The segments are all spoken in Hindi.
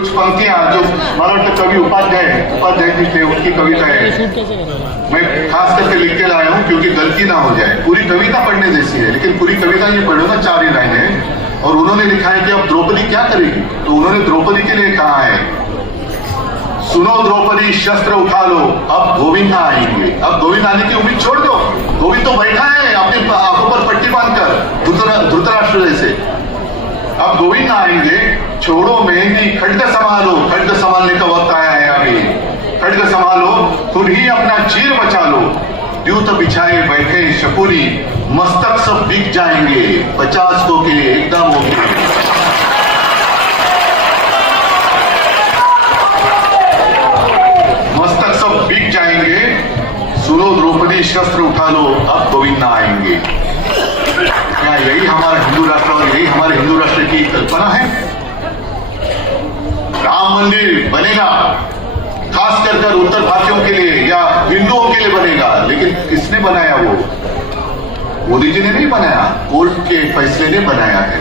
कुछ पंक्तियां जो मला वाटतं कवि उपाध्याय जी थे, उनकी कविता है, मैं खास करके लिख के लाया हूं क्योंकि गलती ना हो जाए। पूरी कविता पढ़ने जैसी है, लेकिन पूरी कविता ये पढ़ो ना, 4 ही लाइन है। और उन्होंने लिखा है कि अब द्रौपदी क्या करेगी, तो उन्होंने द्रौपदी के लिए कहा है, सुनो द्रौपदी शस्त्र उठा लो, अब गोविंद आएंगे। अब गोविंद आने की उम्मीद छोड़ दो, गोविंद तो बैठा है अपनी आंखों पर पट्टी बांधकर धृतराष्ट्र जैसे। अब गोविंद आएंगे, छोड़ो मेहंदी, खड्ग संभालो, खड्ग संभालने का वक्त आया है अभी। खड्ग संभालो, खुद ही अपना चीर बचा लो, द्यूत बिछाए बैठे शकुनी, मस्तक सब बिक जाएंगे, 50 को के एकदम हो गए। मस्तक सब बिक जाएंगे, सुनो द्रौपदी शस्त्र उठा लो, अब गोविंद आएंगे। क्या यही हमारा हिंदू राष्ट्र और यही हमारे हिंदू राष्ट्र की कल्पना है? राम मंदिर बनेगा खास कर उत्तर भारतीयों के लिए या हिंदुओं के लिए बनेगा, लेकिन किसने बनाया? वो मोदी जी ने नहीं बनाया, कोर्ट के फैसले ने बनाया है।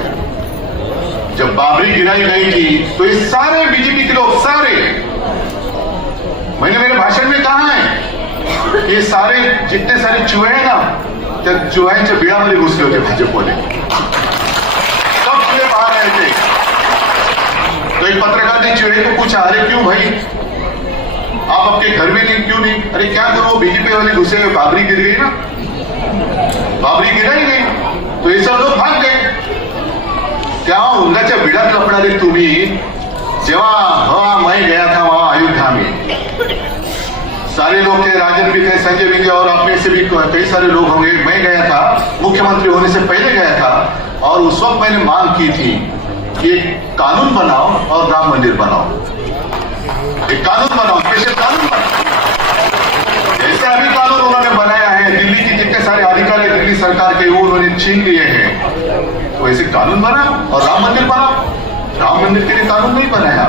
जब बाबरी गिराई गई थी तो ये सारे बीजेपी के लोग, सारे, मैंने मेरे भाषण में कहा है, ये सारे जितने सारे चूहे हैं ना, त्या चुहांच्या बिळामध्ये घुसले होते भाजपवाले, सब चूहे बाहर आए थे। तो एक पत्रकार ने चूहे को पूछा, अरे क्यों भाई आप आपके घर में नहीं, क्यों नहीं? अरे क्या करो, बीजेपी वाले घुसे, बाबरी गिर गई ना, बाबरी गिराई गई, तो ये सब लोग भाग गए। त्या उंगाच्या बिळात लपणारे तुम्ही, जेव्हा मैं गया था वहां अयोध्या में, सारे लोग थे, राजन भी थे, संजय भी थे, और अपने से भी कई सारे लोग होंगे। मैं गया था, मुख्यमंत्री होने से पहले गया था, और उस वक्त मैंने मांग की थी कि एक कानून बनाओ और राम मंदिर बनाओ, एक कानून बनाओ, स्पेशल कानून बनाओ। जैसे अभी कानून उन्होंने बनाया है, दिल्ली के जितने सारे अधिकार है दिल्ली सरकार के, वो उन्होंने छीन लिए हैं, तो ऐसे कानून बनाओ और राम मंदिर बनाओ। राम मंदिर के लिए कानून नहीं बनाया,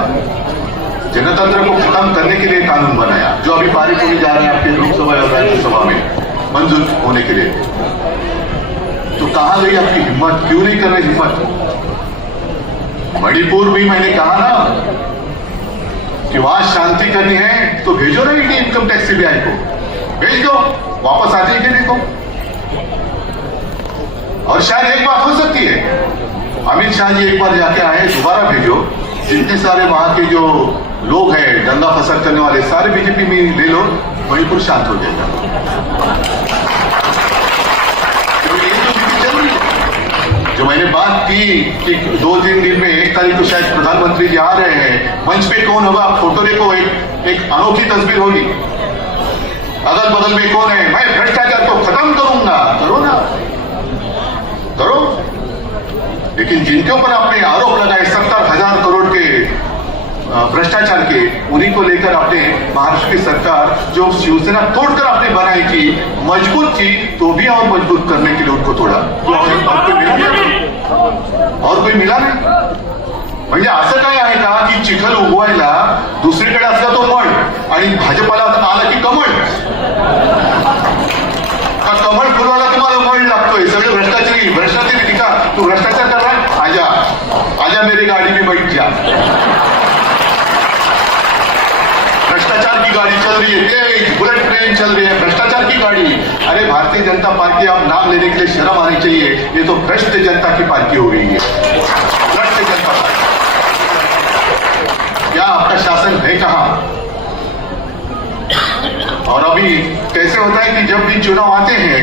जनतंत्र को खत्म करने के लिए कानून बनाया, जो अभी पारित होने जा रहे हैं आपके लोकसभा और राज्यसभा में मंजूर होने के लिए। तो कहां गई आपकी हिम्मत? क्यों नहीं कर रहे हिम्मत? मणिपुर भी मैंने कहा ना कि वहां शांति करनी है तो भेजो ना इंडियन इनकम टैक्स सीबीआई को, भेज दो, वापस आते ही देखो। और शायद एक बात हो सकती है, अमित शाह जी एक बार जाके आए, दोबारा भेजो, जितने सारे वहां के जो लोग हैं दंगा फसाद करने वाले, सारे बीजेपी में ले लो, मणिपुर शांत हो जाएगा। जो मैंने बात की कि 2-3 दिन में 1 तारीख को शायद प्रधानमंत्री जी आ रहे हैं, मंच पे कौन होगा, फोटो देखो, एक अनोखी तस्वीर होगी, अगल बगल में कौन है, मैं भ्रष्टाचार को खत्म करूंगा, करो ना, करो। लेकिन जिनके ऊपर आपने आरोप लगाए 70,000 करोड़ के भ्रष्टाचार के, उन्हीं को लेकर आपने महाराष्ट्र की सरकार जो शिवसेना तोड़कर आपने बनाई थी, मजबूत थी, तो भी और मजबूत करने के लिए उनको तोड़ा, तो और कोई मिला नाही। म्हणजे असं काय आहे का की चिखल उगवायला दुसरीकडे असला तो मळ आणि भाजपाला आला की कमळ, का कमळ फुलवायला तुम्हाला मळ लागतोय? सगळे भ्रष्टाचारी टीका, तू भ्रष्टाचार कर रहा है, आजा आजा मेरी गाड़ी में बैठ जा, भ्रष्टाचार की गाड़ी चल रही है, तेज बुलेट ट्रेन चल रही है, भ्रष्टाचार की गाड़ी। अरे भारतीय जनता पार्टी, आप नाम लेने के लिए शर्म आनी चाहिए, ये तो भ्रष्ट जनता की पार्टी हो गई है, भ्रष्ट जनता पार्टी। क्या आपका शासन है कहां? और अभी कैसे होता है कि जब भी चुनाव आते हैं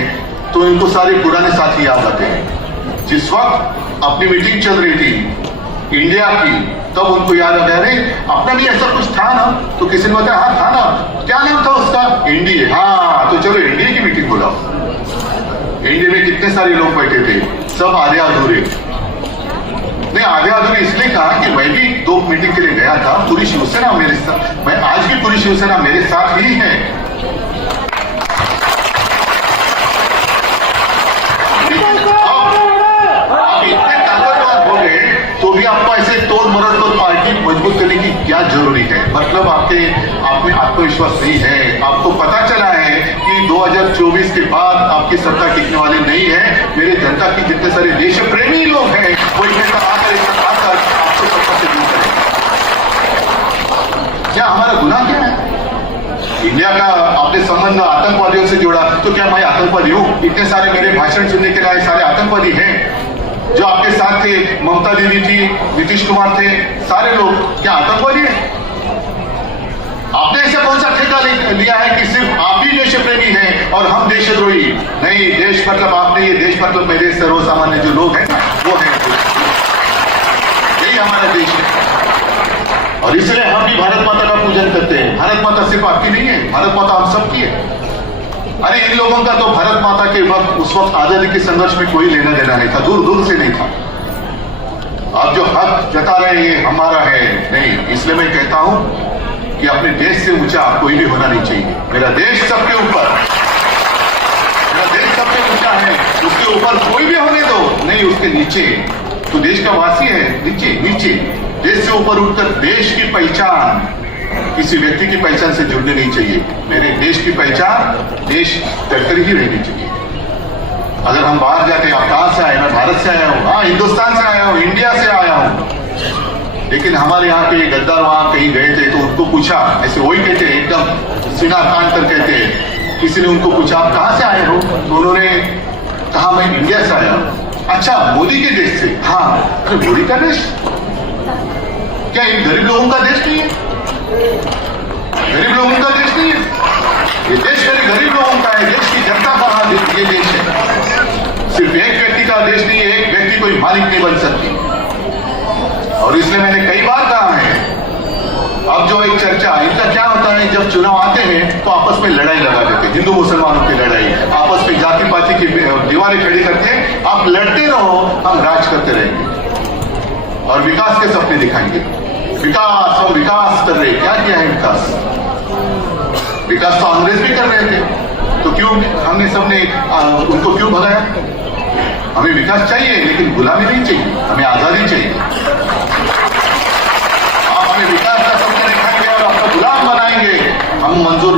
तो इनको सारे पुराने साथी याद आते हैं। जिस वक्त अपनी मीटिंग चल रही थी इंडिया की, तब उनको याद आ गया, अरे अपना भी ऐसा कुछ था ना, तो किसी ने बताया, हाँ था ना, क्या नाम था उसका? एनडीए। हाँ, तो चलो एनडीए की मीटिंग बुलाओ। एनडीए में कितने सारे लोग बैठे थे, सब आधे अधूरे। नहीं, आधे अधूरे इसलिए कहा कि मैं भी 2 मीटिंग के लिए गया था, पूरी शिवसेना मेरे साथ, मैं आज भी पूरी शिवसेना मेरे साथ ही है। आप इतने ताकतवर हो गए तो भी आपको ऐसे तोड़ मरोड़ कर पार्टी मजबूत करने की क्या जरूरी है? मतलब आप में आत्मविश्वास नहीं है, आपको पता चला है कि 2024 के बाद आपकी सरकार टिकने वाली नहीं है। मेरे जनता की जितने सारे देश प्रेमी लोग हैं वो इनके साथ आकर आपको सत्ता से दूर करेंगे। हमारा गुनाह क्या है? इंडिया का आपने संबंध आतंकवादियों से जोड़ा, तो क्या मैं आतंकवादी हूं? इतने सारे मेरे भाषण सुनने के लिए सारे आतंकवादी हैं जो आपके साथ थे। ममता दीदी थी, नीतीश कुमार थे, सारे लोग क्या आतंकवादी हैं? आपने ऐसा कौन सा ठेका लिया है कि सिर्फ आप ही देश प्रेमी हैं और हम देशद्रोही? नहीं, देश मतलब आपने, ये देश मतलब मेरे सर्वसामान्य जो लोग हैं ना, वो हैं। यही हमारा देश है और इसलिए हम भी भारत माता का पूजन करते हैं। भारत माता सिर्फ आपकी नहीं है, भारत माता हम सबकी है। अरे इन लोगों का तो भारत माता के वक्त, उस वक्त आजादी के संघर्ष में कोई लेना देना नहीं था, दूर दूर से नहीं था। आप जो हक जता रहे हैं हमारा है नहीं, इसलिए मैं कहता हूं कि अपने देश से ऊंचा कोई भी होना नहीं चाहिए। मेरा देश सबके ऊपर, मेरा देश सबसे ऊंचा है, उसके ऊपर कोई भी होने दो नहीं, उसके नीचे तो देश का वासी है, नीचे नीचे। देश से ऊपर उठकर देश की पहचान किसी व्यक्ति की पहचान से जुड़ने नहीं चाहिए। मेरे देश की पहचान देश कहकर ही रहनी चाहिए। अगर हम बाहर जाके, आप कहां से आए? मैं भारत से आया हूं, हाँ हिंदुस्तान से आया हूं, इंडिया से आया हूं। लेकिन हमारे यहाँ के गद्दार वहां कहीं गए थे तो उनको पूछा, ऐसे वही कहते एकदम सीना तान कर कहते, किसी ने उनको पूछा आप कहां से आए हो? तो उन्होंने कहा मैं इंडिया से आया हूं। अच्छा, मोदी के देश से? हाँ। अरे मोदी का देश? क्या इन गरीब लोगों का देश नहीं है? गरीब लोगों का देश नहीं है? ये देश मेरे गरीब लोगों का है, देश की जनता का ये देश है। सिर्फ एक व्यक्ति का देश नहीं है, एक व्यक्ति कोई मालिक नहीं बन सकती। और इसलिए मैंने कई बार कहा है, अब जो एक चर्चा, इनका क्या होता है, जब चुनाव आते हैं तो आपस में लड़ाई लगा देते हैं, हिंदू मुसलमानों की लड़ाई, आपस में जाति पाति की दीवारें खड़ी करते हैं। आप लड़ते रहो, हम राज करते रहेंगे और विकास के सपने दिखाएंगे। विकास, हम विकास कर रहे, क्या किया है विकास? विकास तो अंग्रेज भी कर रहे थे, तो क्यों हमने सबने उनको क्यों भगाया? हमें विकास चाहिए लेकिन गुलामी नहीं चाहिए, हमें आजादी चाहिए। आप हमें विकास का सपना दिखाएंगे और आपको गुलाम बनाएंगे, हम मंजूर